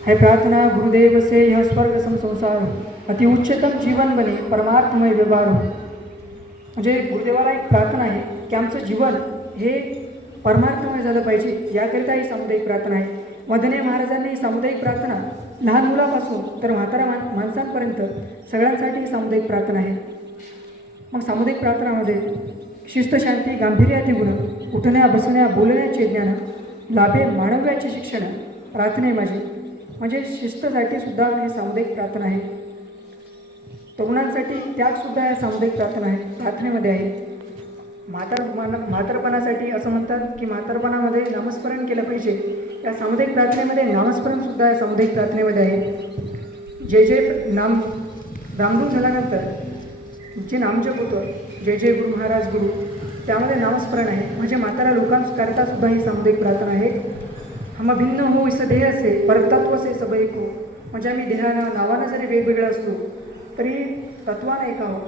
है प्रार्थना गुरुदेव से यह स्वर्ग सम संसार अति उच्चतम जीवन बने परमार्थमय व्यवहार हो. म्हणजे गुरुदेवाला एक प्रार्थना आहे की आमचं जीवन हे परमार्थमय झालं पाहिजे, याकरिता ही सामुदायिक प्रार्थना आहे. मदने महाराजांनी ही सामुदायिक प्रार्थना लहान मुलापासून तर म्हातारा माणसांपर्यंत सगळ्यांसाठी ही सामुदायिक प्रार्थना आहे. मग सामुदायिक प्रार्थनामध्ये शिस्त, शांती, गांभीर्याचे गुण, उठण्या बसण्या बोलण्याचे ज्ञान, लाभे मानव्याचे शिक्षण, प्रार्थने माझी. म्हणजे शिस्तसाठी सुद्धा ही सामुदायिक प्रार्थना आहे. तरुणांसाठी त्यागसुद्धा या सामुदायिक प्रार्थना आहे, प्रार्थनेमध्ये आहे. म्हातारपणासाठी असं म्हणतात की म्हातारपणामध्ये नामस्मरण केलं पाहिजे. या सामुदायिक प्रार्थनेमध्ये नामस्मरणसुद्धा या सामुदायिक प्रार्थनेमध्ये आहे. जे जे नाम रामदूत झाल्यानंतर जे नामजप होतं, जय जय गुरु महाराज गुरु, त्यामध्ये नामस्मरण आहे. म्हणजे म्हातारा लोकांकरता सुद्धा ही सामुदायिक प्रार्थना आहे. हम भिन्न हो इस देह से परतत्व से सब एक हो. म्हणजे आम्ही देहानं नावानं जरी वेगवेगळं असतो तरी तत्वानं एक आहोत.